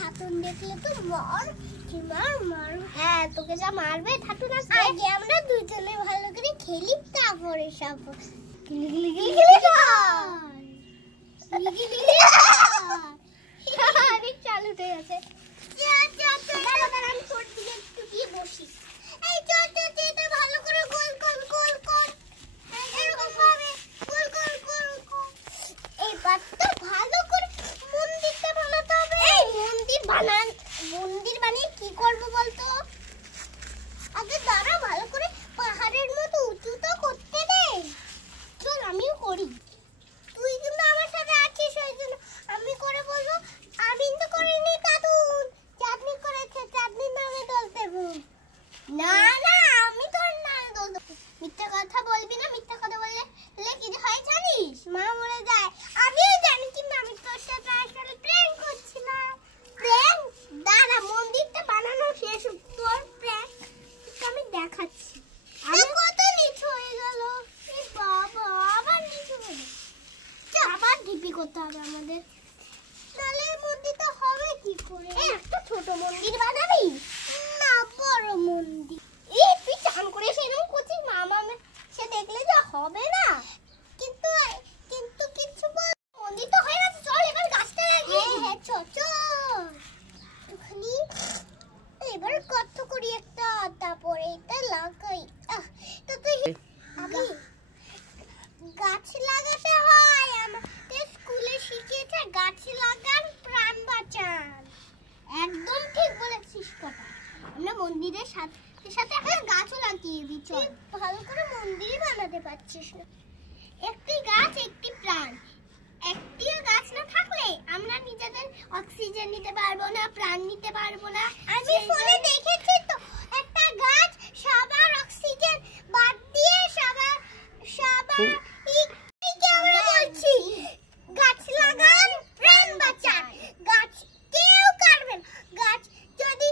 ঠাকুর দেখলে তো মার কি মার হ্যাঁ তোকে যা মারবে ঠাকুর আগে আমরা দুইজনে ভালো করে খেলি তারপরে সব চালু হয়ে গেছে আমি তোর দিকে একটু গিয়ে বসি এই চল ভালো করে গোল কর এরকম ভাবে গোল এইবার তো ভালো করে মন্দিরটা বানাতে হবে এই মন্দির বানিয়ে কি করব বলতো আগে দাঁড়া ভালো করে পাহাড়ের মতো উঁচু তো করতে দে চল আমিও করি তুই কিন্তু আমার সাথে আছিস ওই জন্য আমি করে বলবো আমি তো করিনি দাদু চাঁদনি করেছে চাঁদনির নামে দোষ দেব না আমি তোর নামে দোষ দেব মিথ্যা কথা বলবি না মিথ্যা কথা বললে কি হয় জানিস মা মরে যায় আমিও জানি কিন্তু আমি তোর সাথে আসলে প্র্যাঙ্ক করছিলাম প্র্যাঙ্ক দাঁড়া মন্দিরটা বানানো শেষ তোর প্র্যাঙ্ক আমি দেখাচ্ছি আমি কত নিচু হয়ে গেল এই বাবা আবার নিচু হয়ে আবার ঢিপি করতে হবে আমাদের তাহলে মন্দিরটা হবে কি করে একটা ছোট মন্দির বানাবি না বড় মন্দির এই তুই চান করে সেরকম করছিস মামা সে দেখলে যা হবে না কিন্তু কিছু বল মন্দির তো হয়ে গেছে চল এবার গাছটা লাগিয়ে হ্যাঁ চল ওখানে এবার কত করি একটা তারপরে এটা লাগাই তো তুই আগে গাছ লাগাতে হয় আমাদের স্কুলে শিখিয়েছে গাছ লাগান প্রাণ বাঁচান একদম ঠিক বলেছিস কথা আমরা মন্দিরের সাথে একটা গাছও লাগিয়ে দিই চল ভালো করে মন্দিরই বানাতে পারছিস না একটি গাছ একটি প্রাণ একটিও গাছ না থাকলে আমরা নিজেদের অক্সিজেন নিতে পারবো না প্রাণ নিতে পারবো না আমি ফোনে দেখেছি তো একটা গাছ সবার অক্সিজেন বাদ দিয়ে সবার আমরা বলছি গাছ লাগান প্রাণ বাঁচান গাছ কেউ কাটবেন গাছ যদি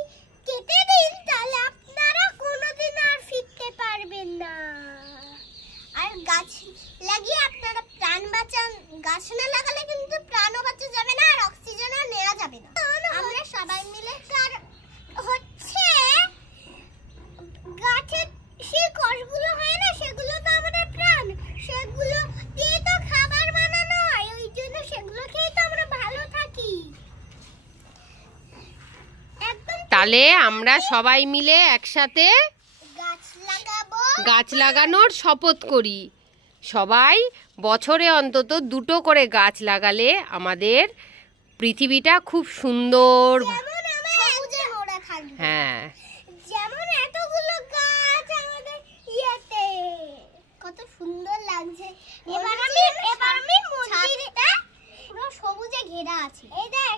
কেটে দিন তাহলে আপনারা কোনোদিন আর ফিরতে পারবেন না আর গাছ লাগিয়ে আপনারা প্রাণ বাঁচান গাছ না লাগালে কিন্তু প্রাণও বাঁচা যাবে না আর অক্সিজেনও নেওয়া যাবে না আমরা সবাই মিলে তার হচ্ছে গাছের সেই কোষগুলো হয় না সেগুলো তো আমাদের প্রাণ সেগুলো দিয়ে তো খাবার বানানো হয় ওই জন্য সেগুলো খেয়ে তো আমরা ভালো থাকি তাহলে আমরা সবাই মিলে একসাথে গাছ লাগানোর শপথ করি সবাই বছরে অন্তত 2টো করে গাছ লাগালে আমাদের পৃথিবীটা খুব সুন্দর হ্যাঁ যেমন এতগুলো গাছ আমাদের ইয়েতে কত সুন্দর লাগছে এবার আমি মন্দিরটা পুরো সবুজে ঘেরা আছে এই দেখ